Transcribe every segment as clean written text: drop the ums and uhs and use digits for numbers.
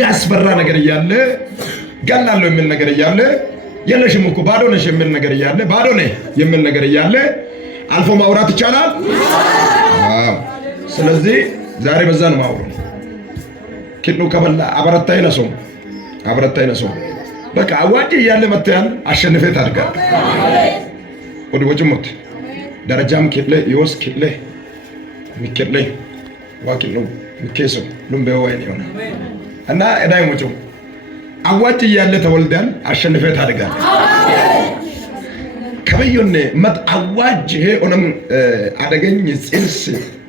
የሚያስፈራ ነገር እያለ ገላለሁ የሚል ነገር እያለ የለሽም እኮ ባዶ ነሽ የሚል ነገር እያለ ባዶ ነህ የሚል ነገር እያለ አልፎ ማውራት ይቻላል። ስለዚህ ዛሬ በዛ ነው ማውራት። ኪሎ ከበላ አበረታይ ነሶም በቃ አዋቂ እያለ መጥተሃል አሸንፈ ታድጋለህ። ወደ ወጭሞት ደረጃም ኪለ ይወስ ኪለ ሚከለ ዋኪሎ ሚከሶ ሉምበ ወይን ይሆናል እና እዳይ ሞጮ አዋቂ እያለ ተወልደሃል አሸንፈ ታድጋለህ። ከበየነ መት አዋጅ ሆነም አደገኝ ጽንስ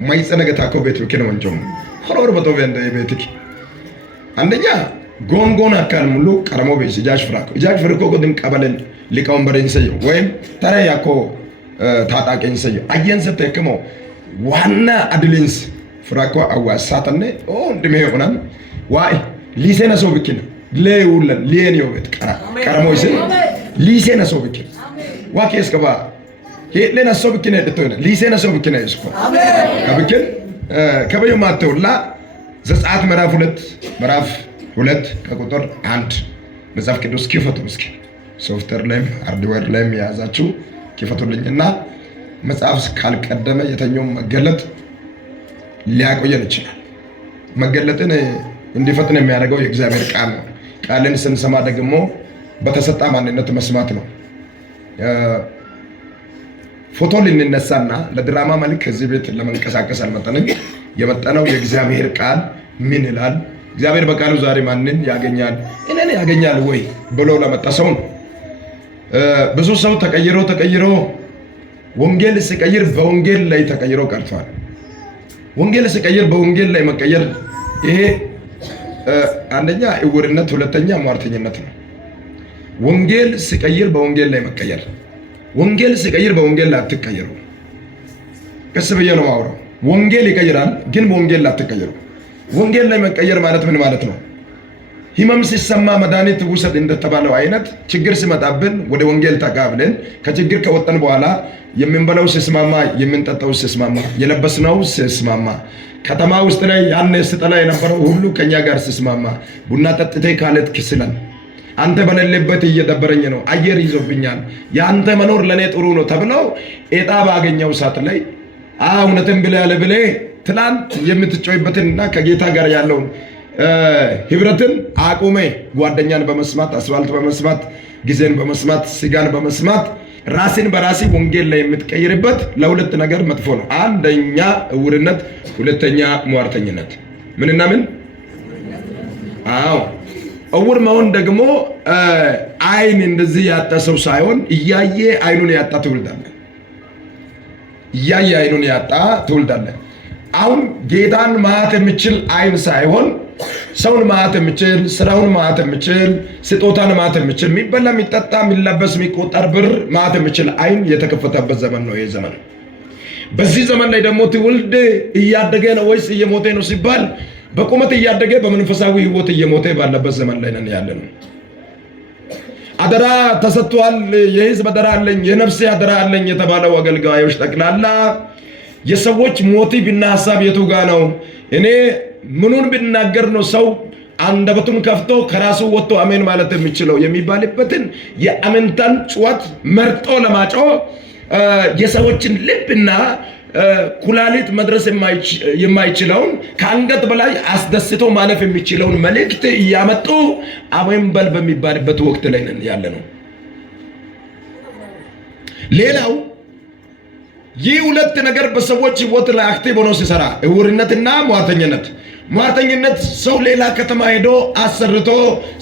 ማይጸነገታ ኮቤት ወከነ ወንጆም ሆሮር በተወ እንደ ቤትክ አንደኛ ጎንጎን አካል ሙሉ ቀረሞ ቤት ጃጅ ፍራኮ ጎድን ቀበለን ሊቃውን በረንሰዩ ወይም ተራያኮ ታጣቀንሰዩ አየንሰ ተከሞ ዋና አድሊንስ ፍራኮ አዋሳተነ እንደም ይሆናል ዋይ ሊሴና ሰው ብኪነ ለውለን ሊየኒዮ ቤት ቀረሞ ይሰ ሊሴና ሰው ብኪነ ዋኬስ ከባ ሄለና ሰው ብኪነ ደተነ ሊሴና ሰው ብኪነ ይስኮ ከብኪን ከበዩ ማተውላ ዘጸአት ምዕራፍ 2 ከቁጥር 1 መጽሐፍ ቅዱስ ክፈቱ እስኪ ሶፍትዌር ላይም ሃርድዌር ላይም ያዛችሁ ክፈቱልኝና መጽሐፍ ካልቀደመ የተኛው መገለጥ ሊያቆየን ይችላል። መገለጥን እንዲፈጥን የሚያደርገው የእግዚአብሔር ቃል ነው። ቃልን ስንሰማ ደግሞ በተሰጣ ማንነት መስማት ነው። ፎቶ ልንነሳና ለድራማ መልክ እዚህ ቤት ለመንቀሳቀስ አልመጣንም። የመጣነው የእግዚአብሔር ቃል ምን ይላል? እግዚአብሔር በቃሉ ዛሬ ማንን ያገኛል እኔን ያገኛል ወይ ብሎ ለመጣ ሰው ነው። ብዙ ሰው ተቀይሮ ወንጌል ሲቀይር በወንጌል ላይ ተቀይሮ ቀርቷል። ወንጌል ሲቀይር በወንጌል ላይ መቀየር ይሄ አንደኛ እውርነት፣ ሁለተኛ ሟርተኝነት ነው። ወንጌል ሲቀይር በወንጌል ላይ መቀየር፣ ወንጌል ሲቀይር በወንጌል ላይ አትቀየሩ። ቀስ ብዬ ነው ማውራው። ወንጌል ይቀይራል፣ ግን በወንጌል ላይ አትቀየሩ። ወንጌል ላይ መቀየር ማለት ምን ማለት ነው? ህመም ሲሰማ መድኃኒት ውሰድ እንደተባለው አይነት ችግር ሲመጣብን ወደ ወንጌል ተቃብለን ከችግር ከወጣን በኋላ የምንበላው ሲስማማ፣ የምንጠጣው ሲስማማ፣ የለበስነው ሲስማማ፣ ከተማ ውስጥ ላይ ያን ስጠላ የነበረው ሁሉ ከኛ ጋር ሲስማማ፣ ቡና ጠጥቴ ካለት ክስለን አንተ በሌለበት እየደበረኝ ነው፣ አየር ይዞብኛል፣ ያንተ መኖር ለኔ ጥሩ ነው ተብለው ኤጣ ባገኘው ሰዓት ላይ እውነትን ብለህ ብለህ ትላንት የምትጮይበትንና ከጌታ ጋር ያለውን ህብረትን አቁሜ ጓደኛን በመስማት አስፋልት በመስማት ጊዜን በመስማት ስጋን በመስማት ራስን በራሲ ወንጌል ላይ የምትቀይርበት ለሁለት ነገር መጥፎ ነው። አንደኛ እውርነት፣ ሁለተኛ ሟርተኝነት። ምንና ምን? እውር መሆን ደግሞ አይን እንደዚህ ያጣ ሰው ሳይሆን እያየ አይኑን ያጣ ትውልዳለህ። እያየ አይኑን ያጣ ትውልዳለህ። አሁን ጌታን ማየት የሚችል አይን ሳይሆን ሰውን ማየት የሚችል፣ ስራውን ማየት የሚችል፣ ስጦታን ማየት የሚችል፣ የሚበላ የሚጠጣ የሚለበስ የሚቆጠር ብር ማየት የሚችል አይን የተከፈተበት ዘመን ነው ይሄ ዘመን። በዚህ ዘመን ላይ ደግሞ ትውልድ እያደገ ነው ወይስ እየሞተ ነው ሲባል በቁመት እያደገ በመንፈሳዊ ህይወት እየሞተ ባለበት ዘመን ላይ ነን ያለነው። አደራ ተሰጥቷል። የህዝብ አደራ አለኝ፣ የነፍሴ አደራ አለኝ የተባለው አገልጋዮች ጠቅላላ የሰዎች ሞቲቭ እና ሐሳብ የቱ ጋር ነው? እኔ ምኑን ብናገር ነው ሰው አንደበቱን ከፍቶ ከራሱ ወጥቶ አሜን ማለት የሚችለው የሚባልበትን የአሜንታን ጩኸት መርጦ ለማጮ የሰዎችን ልብና ኩላሊት መድረስ የማይችለውን ከአንገት በላይ አስደስቶ ማለፍ የሚችለውን መልእክት እያመጡ አሜን በል በሚባልበት ወቅት ላይ ነን ያለነው። ሌላው ይህ ሁለት ነገር በሰዎች ህይወት ላይ አክቲቭ ሆኖ ሲሰራ እውርነትና ሟርተኝነት። ሟርተኝነት ሰው ሌላ ከተማ ሄዶ አሰርቶ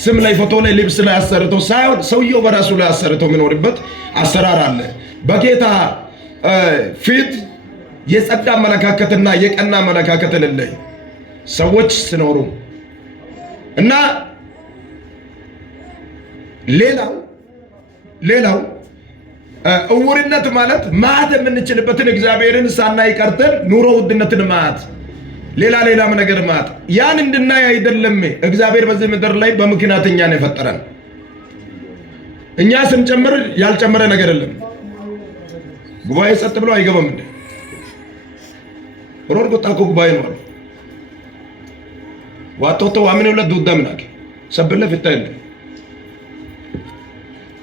ስም ላይ ፎቶ ላይ ልብስ ላይ አሰርቶ ሳይሆን ሰውየው በራሱ ላይ አሰርቶ የሚኖርበት አሰራር አለ። በጌታ ፊት የጸዳ አመለካከትና የቀና አመለካከት የሌለው ሰዎች ሲኖሩ እና ሌላው እውርነት ማለት ማት የምንችልበትን እግዚአብሔርን ሳናይ ቀርተን ኑሮ ውድነትን ማት ሌላም ነገር ማት ያን እንድናይ አይደለም። እግዚአብሔር በዚህ ምድር ላይ በምክንያት እኛን የፈጠረን። እኛ ስንጨምር ያልጨመረ ነገር የለም። ጉባኤ ጸጥ ብሎ አይገባም እንዴ? ሮድ ቆጣ እኮ ጉባኤ ነው። ዋቶቶ ዋምን ወለ ዱዳምናክ ሰብለ ፍታይል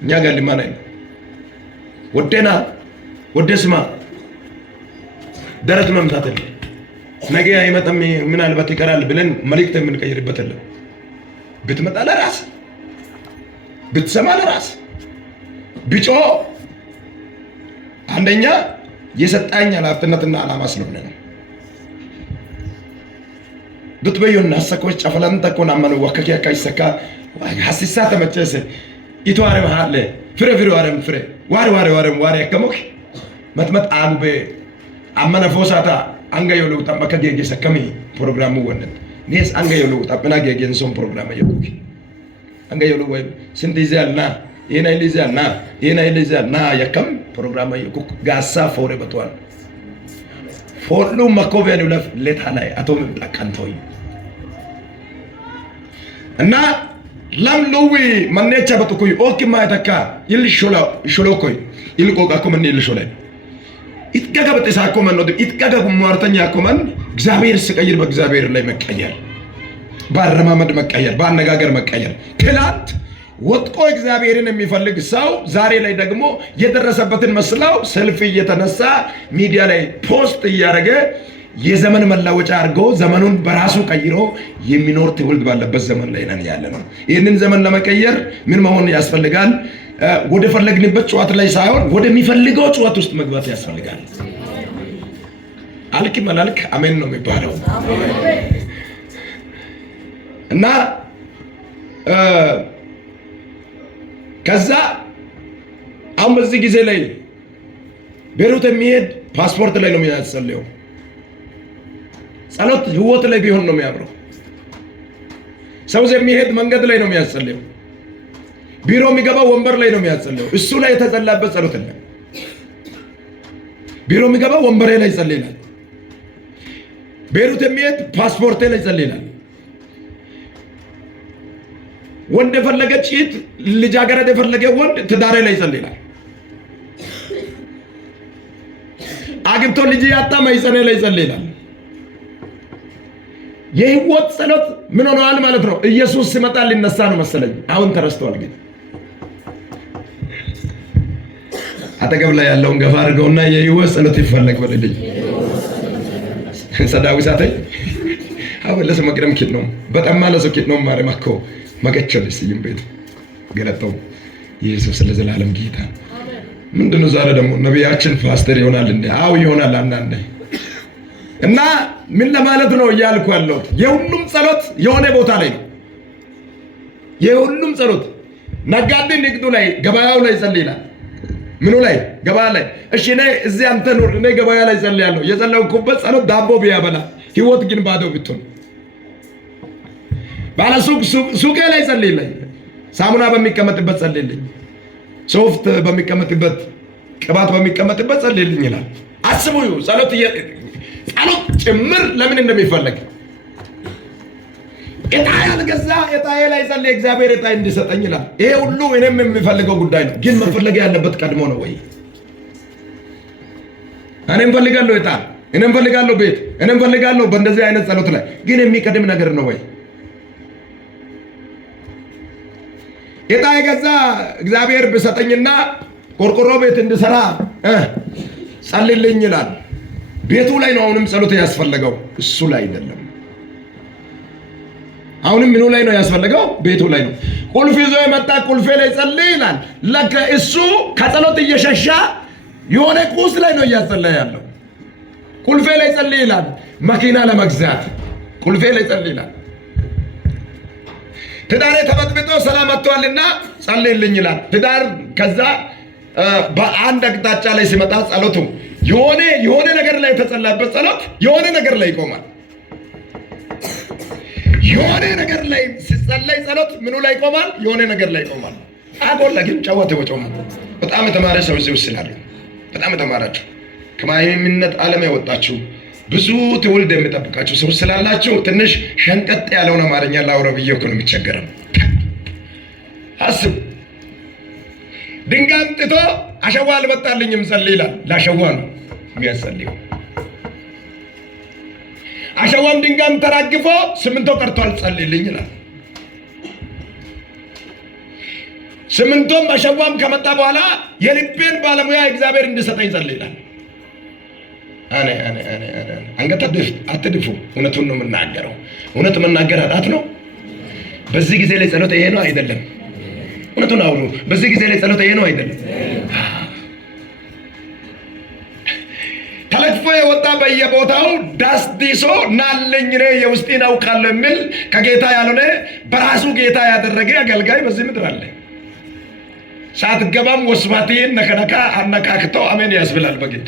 እኛ ጋር ሊማና ወደና ወደስማ ደረት መምታት ነገ አይመጣም ምናልባት ይቀራል ብለን መልእክት የምንቀይርበት አይደለም። ብትመጣ ለራስ ብትሰማ ለራስ ቢጮ አንደኛ የሰጣኝ ኃላፊነትና ዓላማ ስለሆነ ነው። ብትበዩና ሰኮች ጨፈላን ተኮና ማን ወከከ ካይሰካ ሐሲሳ ተመቸሰ ኢቷሪ ባህለ ፍሬ ዋረም ፍሬ ዋሪ ከሞክ መትመት አጉበ አመነ ፎሳታ አንጋዮሉ ተመከ ገገ ሰከሚ ፕሮግራሙ ወነት ኔስ አንጋዮሉ ተበና ገገን ሶም ፕሮግራም ያኩክ አንጋዮሉ ወይ ስንት ይዛልና ይሄና ይልዛልና ያከም ፕሮግራም ያኩክ ጋሳ ፎሬ በቷል ፎሉ መኮበሉ ለታ ላይ አቶም ተቀንቶይ እና lamlowi mannecha batukoy okima taka il sholokoy il qoqa koman il sholay itgaga betesa koman no itgaga gumartanya koman እግዚአብሔር ሲቀይር በእግዚአብሔር ላይ መቀየር ባረማመድ መቀየር ባነጋገር መቀየር ትላንት ወጥቆ እግዚአብሔርን የሚፈልግ ሰው ዛሬ ላይ ደግሞ የደረሰበትን መስለው ሰልፍ እየተነሳ ሚዲያ ላይ ፖስት እያደረገ የዘመን መላወጫ አድርጎ ዘመኑን በራሱ ቀይሮ የሚኖር ትውልድ ባለበት ዘመን ላይ ነን ያለነው። ይህንን ዘመን ለመቀየር ምን መሆን ያስፈልጋል? ወደ ፈለግንበት ጨዋታ ላይ ሳይሆን ወደሚፈልገው ጨዋታ ውስጥ መግባት ያስፈልጋል። አልክ መላልክ አሜን ነው የሚባለው። እና ከዛ አሁን በዚህ ጊዜ ላይ ቤሩት የሚሄድ ፓስፖርት ላይ ነው የሚያጸልየው። ጸሎት ህይወት ላይ ቢሆን ነው የሚያምረው። ሰው የሚሄድ መንገድ ላይ ነው የሚያጸልየው። ቢሮ የሚገባው ወንበር ላይ ነው የሚያጸልየው። እሱ ላይ የተጸላበት ጸሎት አለ። ቢሮ የሚገባው ወንበሬ ላይ ይጸልያል። ቤሩት የሚሄድ ፓስፖርት ላይ ይጸልያል። ወንድ የፈለገች ሴት ልጃገረድ የፈለገ ወንድ ትዳሬ ላይ ይጸልያል። አግብቶ ልጅ ያጣ ማይጸኔ ላይ ይጸልያል። የህይወት ጸሎት ምን ሆነዋል ማለት ነው? ኢየሱስ ሲመጣ ሊነሳ ነው መሰለኝ። አሁን ተረስተዋል። ግን አጠገብ ላይ ያለውን ገፋ አድርገውና የህይወት ጸሎት ይፈለግ በልልኝ። ሰዳዊ ሳተኝ አሁን ለሰው መቅደም ኪት ነው በጣም ማለት ነው። ኪት ነው ማረም አኮ መገቸልስ ይምቤት ገለጠው ኢየሱስ ለዘላለም ጌታ። ምንድነው ዛሬ ደግሞ ነቢያችን ፓስተር ይሆናል እንዴ? አው ይሆናል አንዳንዴ። እና ምን ለማለት ነው እያልኩ ያለው የሁሉም ጸሎት የሆነ ቦታ ላይ ነው። የሁሉም ጸሎት ነጋዴ ንግዱ ላይ ገበያው ላይ ይጸልያል። ምኑ ላይ? ገበያ ላይ። እሺ እኔ እዚህ አንተ ኑር፣ እኔ ገበያ ላይ ጸልያለሁ። የጸለይኩበት ጸሎት ዳቦ ቢያበላ ህይወት ግን ባዶ ብትሆን ባለ ሱቄ ላይ ጸልይልኝ፣ ሳሙና በሚቀመጥበት ጸልይልኝ፣ ሶፍት በሚቀመጥበት ቅባት በሚቀመጥበት ጸልይልኝ ይላል። አስቡ ጸሎት ጭምር ለምን እንደሚፈልግ እጣ ያልገዛ እጣዬ ላይ ጸልይ እግዚአብሔር እጣ እንዲሰጠኝ ይላል። ይሄ ሁሉ እኔም የሚፈልገው ጉዳይ ነው። ግን መፈለግ ያለበት ቀድሞ ነው ወይ? እኔም ፈልጋለሁ እጣ፣ እኔም ፈልጋለሁ ቤት፣ እኔም ፈልጋለሁ በእንደዚህ አይነት ጸሎት ላይ ግን የሚቀድም ነገር ነው ወይ? እጣ የገዛ እግዚአብሔር ብሰጠኝና ቆርቆሮ ቤት እንድሰራ ጸልይልኝ ይላል። ቤቱ ላይ ነው አሁንም ጸሎት ያስፈልገው፣ እሱ ላይ አይደለም። አሁንም ምኑ ላይ ነው ያስፈልገው? ቤቱ ላይ ነው። ቁልፍ ይዞ የመጣ ቁልፌ ላይ ጸልይ ይላል። ለካ እሱ ከጸሎት እየሸሻ የሆነ ቁስ ላይ ነው እያጸለየ ያለው። ቁልፌ ላይ ጸልይ ይላል። መኪና ለመግዛት ቁልፌ ላይ ጸልይ ይላል። ትዳሬ ተበጥብጦ ሰላም አጥቷልና ጸልይልኝ ይላል። ትዳር ከዛ በአንድ አቅጣጫ ላይ ሲመጣ ጸሎቱ የሆነ ነገር ላይ የተጸላበት ጸሎት የሆነ ነገር ላይ ይቆማል። የሆነ ነገር ላይ ሲጸለይ ጸሎት ምኑ ላይ ይቆማል? የሆነ ነገር ላይ ይቆማል። አጎላ ግን ጨዋታ ወጮማ በጣም የተማረ ሰው እዚህ ስላሉ በጣም የተማራችሁ ከማይምነት ዓለም ያወጣችሁ ብዙ ትውልድ የሚጠብቃችሁ ሰው ስላላችሁ ትንሽ ሸንቀጥ ያለውን አማርኛ ላውራ ብዬ እኮ ነው የሚቸገረው። አስቡ ድንጋይ አምጥቶ አሸዋ አልበጣልኝም ጸልይ ይላል። ላሸዋ ነው የሚያጸልየው። አሸዋም ድንጋይም ተራግፎ ሲሚንቶ ቀርቷል ጸልይልኝ ይላል። ሲሚንቶም አሸዋም ከመጣ በኋላ የልቤን ባለሙያ እግዚአብሔር እንዲሰጠኝ ጸልይላል። አንገት አትድፉ። እውነቱን ነው የምናገረው። እውነት መናገር ኃጢአት ነው። በዚህ ጊዜ ላይ ጸሎት ይሄ ነው አይደለም? እውነቱን አውሩ። በዚህ ጊዜ ላይ ጸሎት ይሄ ነው አይደለም? ተለክፎ የወጣ በየቦታው ዳስዲሶ ናለኝ እኔ የውስጤን አውቃለሁ የሚል ከጌታ ያልሆነ በራሱ ጌታ ያደረገ አገልጋይ በዚህ ምድር አለ። ሳትገባም ወስባቴን ነከነካ አነካክተው አሜን ያስብላል በግድ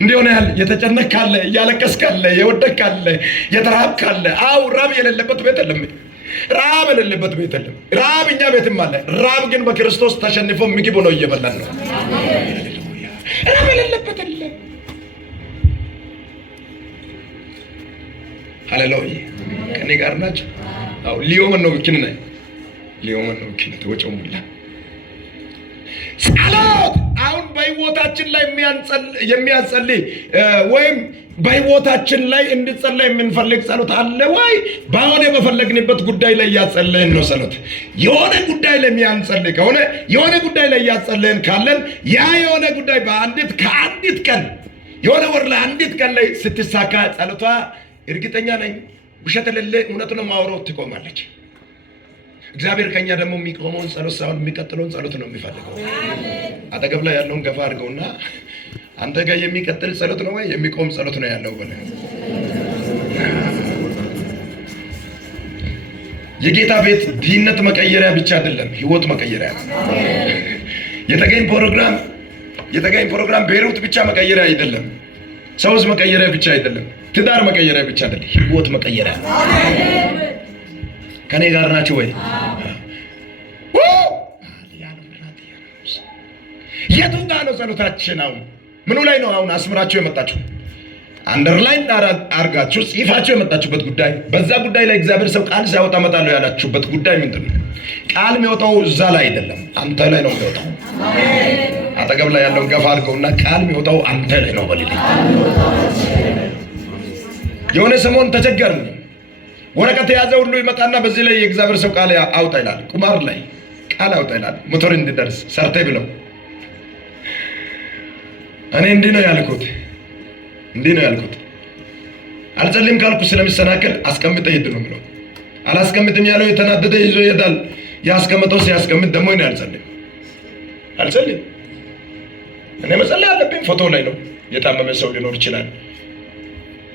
እንዲሆነ ያህል የተጨነቅ ካለ እያለቀስ ካለ የወደቅ ካለ የተራብ ካለ አው ራብ የሌለበት ቤት የለም። ራብ የሌለበት ቤት የለም። ራብ እኛ ቤትም አለ። ራብ ግን በክርስቶስ ተሸንፎ ምግብ ሆኖ እየበላን ነው። ራብ የሌለበት የለም። ሃሌሉያ ከኔ ጋር ናቸው። አው ሊዮመን ነው ኪንነ ሊዮመን ነው ኪንነ ተወጨው ሙላ ጸሎት አሁን በህይወታችን ላይ የሚያጸልይ ወይም በህይወታችን ላይ እንድጸልይ የምንፈልግ ጸሎት አለ ወይ? ባሆነ በፈለግንበት ጉዳይ ላይ ያጸለየን ነው ጸሎት። የሆነ ጉዳይ ላይ የሚያንጸልይ ከሆነ የሆነ ጉዳይ ላይ ያጸለየን ካለን ያ የሆነ ጉዳይ ከአንዲት ቀን የሆነ ወር ላይ አንዲት ቀን ላይ ስትሳካ ጸሎቷ እርግጠኛ ነኝ ውሸት የሌለ እውነት ነው ማውራት ትቆማለች። እግዚአብሔር ከኛ ደግሞ የሚቆመውን ጸሎት ሳይሆን የሚቀጥለውን ጸሎት ነው የሚፈልገው። አጠገብ ላይ ያለውን ገፋ አድርገውና አንተ ጋር የሚቀጥል ጸሎት ነው ወይ የሚቆም ጸሎት ነው ያለው በለ። የጌታ ቤት ድህነት መቀየሪያ ብቻ አይደለም፣ ህይወት መቀየሪያ ነው። የተገኝ ፕሮግራም ቤሩት ብቻ መቀየሪያ አይደለም። ሰውዝ መቀየሪያ ብቻ አይደለም። ትዳር መቀየሪያ ብቻ አይደለም፣ ህይወት መቀየሪያ ነው። ከኔ ጋር ናችሁ ወይ? የቱ ጋር ነው ጸሎታችን? አሁን ምኑ ላይ ነው አሁን አስምራችሁ የመጣችሁ? አንደርላይን አርጋችሁ ጽፋችሁ የመጣችሁበት ጉዳይ፣ በዛ ጉዳይ ላይ እግዚአብሔር ሰው ቃል ሲያወጣ እመጣለሁ ያላችሁበት ጉዳይ ምንድን ነው? ቃል የሚወጣው እዛ ላይ አይደለም፣ አንተ ላይ ነው የሚወጣው። አጠገብ ላይ ያለውን ገፋ አድርገውና ቃል የሚወጣው አንተ ላይ ነው በልልኝ። የሆነ ሰሞን ተቸገርን። ወረቀት የያዘ ሁሉ ይመጣና በዚህ ላይ የእግዚአብሔር ሰው ቃል አውጣ ይላል። ቁማር ላይ ቃል አውጣ ይላል። ሞተር እንዲደርስ ሰርቴ ብለው እኔ እንዲህ ነው ያልኩት። አልጸልይም ካልኩ ስለሚሰናከል አስቀምጠ ሂድ ነው ብለው አላስቀምጥም ያለው የተናደደ ይዞ ይሄዳል። ያስቀምጠው ሲያስቀምጥ ደግሞ እኔ አልጸልይም። እኔ መጸለይ አለብኝ። ፎቶ ላይ ነው። የታመመ ሰው ሊኖር ይችላል።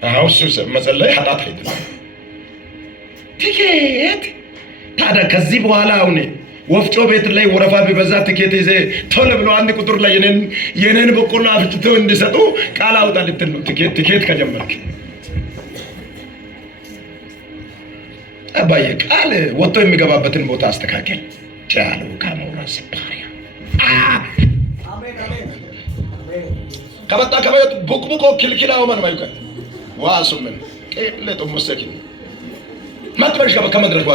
አሁን መጸለይ ኃጢአት አይደለም። ትኬት ታዲያ ከዚህ በኋላ አሁን ወፍጮ ቤት ላይ ወረፋ ቢበዛ ትኬት ይዘ ቶሎ ብሎ አንድ ቁጥር ላይ የኔን በቆሎ አፍጭተው እንዲሰጡ ቃል አውጣ ልትል ነው። ትኬት ከጀመርክ አባዬ ቃል ወጥቶ የሚገባበትን ቦታ አስተካከል። ቻሉ ካሞራስ ባሪያ ከመጣ ከበየት ቡክቡኮ ክልክላው ማን ማይከል ዋሱምን ለቶ መሰኪ ማጥበሽ ከመድረክ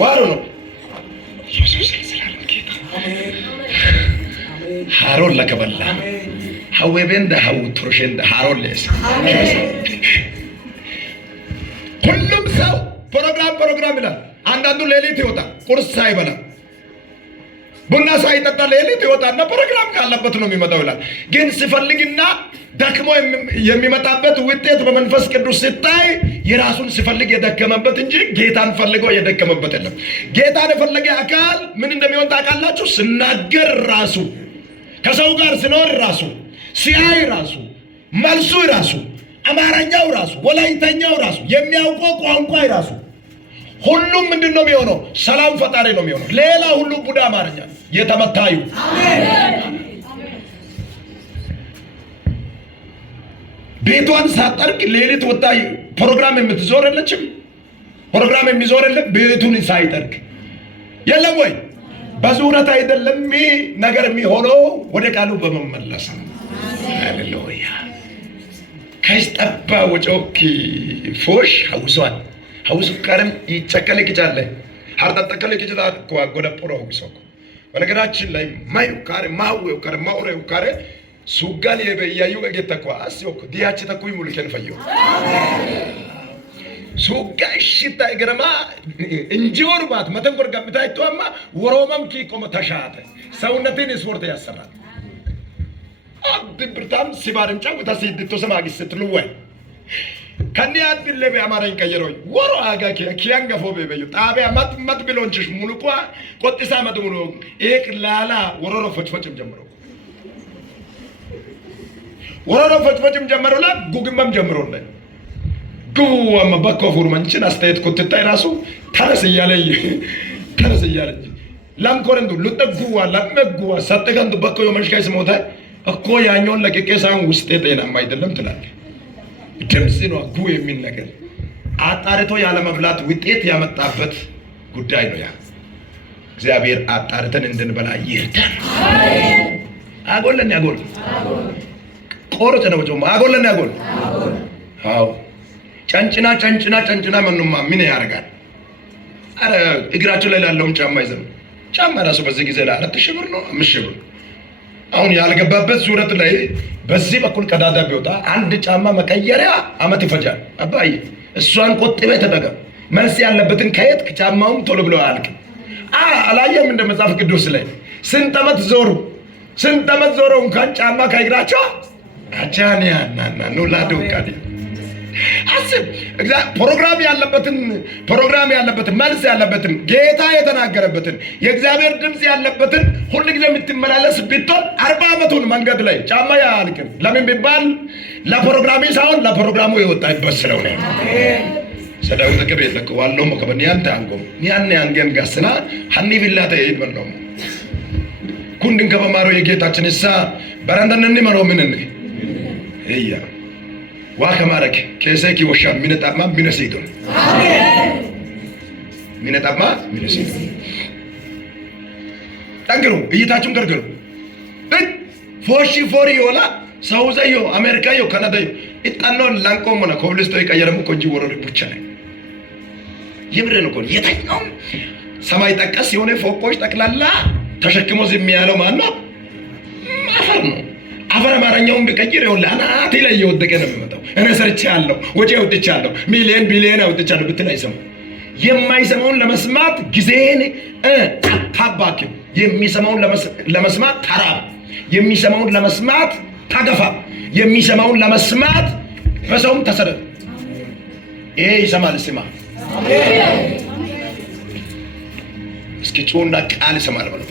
ዋሩ ነው ኢየሱስ ሰላም ጌታ ሃሮል ለከበላ ሐወበንደ ሐው ትሩሽንደ ሃሮል ለስ ሁሉም ሰው ፕሮግራም ይላል። አንዳንዱ ሌሊት ይወጣል ቁርስ ሳይበላ ቡና ሳይጠጣ ሌሊት ይወጣና ፕሮግራም ካለበት ነው የሚመጣው ይላል። ግን ሲፈልግና ደክሞ የሚመጣበት ውጤት በመንፈስ ቅዱስ ሲታይ የራሱን ሲፈልግ የደከመበት እንጂ ጌታን ፈልጎ የደከመበት የለም። ጌታን የፈለገ አካል ምን እንደሚሆን ታውቃላችሁ? ሲናገር ራሱ፣ ከሰው ጋር ሲኖር ራሱ፣ ሲያይ ራሱ፣ መልሱ ራሱ፣ አማርኛው ራሱ፣ ወላይተኛው ራሱ፣ የሚያውቀው ቋንቋ ራሱ ሁሉም ምንድን ነው የሚሆነው? ሰላም ፈጣሪ ነው የሚሆነው። ሌላ ሁሉ ቡዳ አማርኛ የተመታዩ ቤቷን ሳጠርቅ ሌሊት ወጣ ፕሮግራም የምትዞር የለችም። ፕሮግራም የሚዞር የለም ቤቱን ሳይጠርቅ የለም ወይ? በዙረት አይደለም ነገር የሚሆነው ወደ ቃሉ በመመለስ ነው። ሃሌሉያ ከስጠባ ወጮክ ፎሽ ሐውሷን ሐውሱ ካረም ይጨከለ ይጫለ ሐርጣጣከለ ይጫለ ጎደ ፖሮ ሐውሶ በነገራችን ላይ ማዩ ካረ ማውው ካረ ማውሬው ካረ ሱጋን የበያዩ ገጌት ተኳ አስዮክ ዲያች ተኩይ ሙልከን ፈየው ሱጋ ሽታ ገረማ እንጆር ባት መተንቆር ጋብታ ይተዋማ ወሮማም ኪቆመ ተሻተ ሰውነትን ስፖርት ያሰራል አብ ብርታም ሲባርን ጫው ታሲድቶ ሰማጊስ ስትልወይ ከኔ አድለ በአማራኝ ቀየሮኝ ወሮ አጋ ኪያንጋፎ በበዩ ጣቢያ ማት ብሎንችሽ ሙሉቋ ቆጥሳ መድሙሉ ኤክ ላላ ወሮሮ ፈጭፈጭም ጀምሮ ወሮሮ ፈጭፈጭም ጀምሮላ ጉግምም ጀምሮለ ጉዋማ በኮፉር መንችን አስተያየት ኮትታይ ራሱ ተረስ እያለኝ ላምኮረንዱ ለጠጉዋ ለመጉዋ ሰጠገንዱ በኮ የመሽካይ ስሞታ እኮ ያኛውን ለቀቀሳን ውስጥ ጤናማ አይደለም ትላለህ ድምጽ ነው ጉ የሚል ነገር አጣርቶ ያለ መብላት ውጤት ያመጣበት ጉዳይ ነው ያ እግዚአብሔር አጣርተን እንድንበላ ይርዳን አጎለን ያጎል ቆርጥ ነው ጆማ አጎለን ያጎል አዎ ጨንጭና ምንማ ምን ያደርጋል አረ እግራቸው ላይ ያለውን ጫማ ይዘን ጫማ ራሱ በዚህ ጊዜ ላይ 4000 ብር ነው 5000 ብር አሁን ያልገባበት ሱረት ላይ በዚህ በኩል ቀዳዳ ቢወጣ አንድ ጫማ መቀየሪያ አመት ይፈጃል አባይ እሷን ቆጥበህ ተጠቀም መልስ ያለበትን ከየት ጫማውም ቶሎ ብሎ አልክ አላየም እንደ መጽሐፍ ቅዱስ ላይ ስንት ዓመት ዞሮ እንኳን ጫማ ከእግራቸው አቻኒያ ናና ኑላዱ ካዲ አስብ ፕሮግራም ያለበትን መልስ ያለበትን ጌታ የተናገረበትን የእግዚአብሔር ድምጽ ያለበትን ሁሉ ጊዜ የምትመላለስ ቢቶን 40 ዓመቱን መንገድ ላይ ጫማ ያልክም ለምን ቢባል ለፕሮግራሙ ሳይሆን ለፕሮግራሙ የወጣበት ስለሆነ ሰዳው ተከበ ለቀዋለው መከበን ያንተ አንጎ ያን ጋስና ሐኒ ቢላተ ይድመለው ኩንድን ከበማሮ የጌታችን እሳ በረንደን መረው ምን ነው እያ ዋከማረክ ከሰኪ ወሻ ሚነጣማ ሚነሲዶን አሜን ሚነጣማ ሚነሲዶን ታንገሩ እይታችሁን ገርገሩ ፎሺ ፎሪ ወላ ሳውዛዮ አሜሪካዮ ካናዳዮ ኢጣኖን ላንቆሞና ኮብልስቶ ይቀየረም ኮንጂ ወረደ ብቻ ላይ ይብረን እኮ የታኛው ሰማይ ጠቀስ የሆነ ፎቆች ጠቅላላ ተሸክሞ ዝም ያለው ማን ነው አፈር ነው አፈር አማርኛውን ቢቀይር ይሁን ለአናቴ ላይ እየወደቀ ነው የሚመጣው እኔ ሰርቻለሁ ወጪ አውጥቻለሁ ሚሊዮን ቢሊዮን አውጥቻለሁ ብትል አይሰማም የማይሰማውን ለመስማት ጊዜን አታባክም የሚሰማውን ለመስማት ተራብ የሚሰማውን ለመስማት ታገፋ የሚሰማውን ለመስማት በሰውም ተሰደድ ይሄ ይሰማል ስማ አሜን እስኪ ጮና ቃል ይሰማል ማለት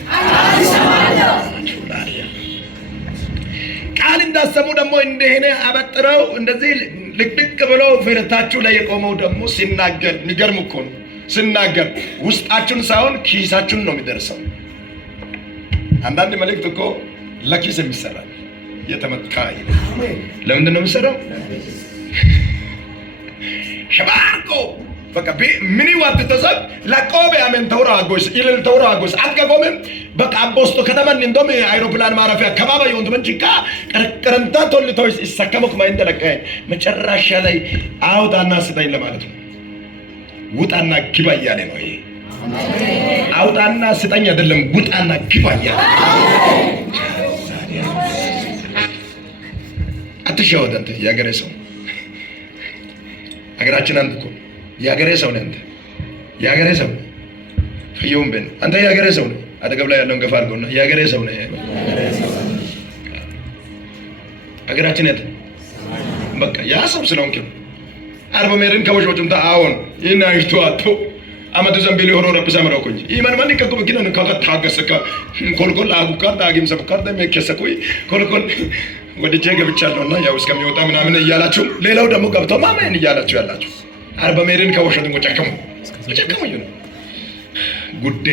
ቃል እንዳሰሙ ደግሞ እንደሄነ አበጥረው እንደዚህ ልቅልቅ ብለው ፍረታችሁ ላይ የቆመው ደግሞ ሲናገር ንገርም እኮ ነው ሲናገር ውስጣችሁን ሳይሆን ኪሳችሁን ነው የሚደርሰው አንዳንድ መልእክት እኮ ለኪስ የሚሰራ የተመካ ለምንድን ነው የሚሰራው ሸባርቆ በቃ ምን ይዋት ተሰብ ለቆበ አመን ተውራጎስ ኢል ተውራጎስ አትቀቆምም በቃ አቦስቶ ከተማን እንደም አይሮፕላን ማረፊያ ከባባ ይወንት መንጭካ ቀረንታ ቶልቶይስ ይሰከመክ ማይ እንደለቀይ መጨረሻ ላይ አውጣና ስጠኝ ለማለት ነው ውጣና ግባ እያለ ነው ይሄ አውጣና ስጠኝ አይደለም ውጣና ግባ እያለ አትሻወድ አንተ ያገሬ ሰው አገራችን አንተ እኮ ያገሬ ሰው ነህ አንተ ያገሬ ሰው ፈየውም በን አንተ ያገሬ ሰው ነህ አጠገብ ላይ ያለውን ገፋ አድርገውና ያገሬ ሰው ነህ አገራችን የት በቃ ያ ሰው ስለሆንክ አርባ ሜርን ከወጆቹም ታውን ይናይቱ አቶ አመቱ ዘንቢል ሆሮ ረብሳ መራው እንጂ ይማን ማን ከቆ በኪና ነው ካታገሰካ ኮልኮል አጉካ ዳጊም ሰብካር ደመከሰኩይ ኮልኮል ወደጀ ገብቻለሁና ያው እስከሚወጣ ምናምን እያላችሁ ሌላው ደግሞ ገብቶ ማማን እያላችሁ ያላችሁ አርባ ሜርን ከወሾቹም ጨከሙ ይሁን ጉዴ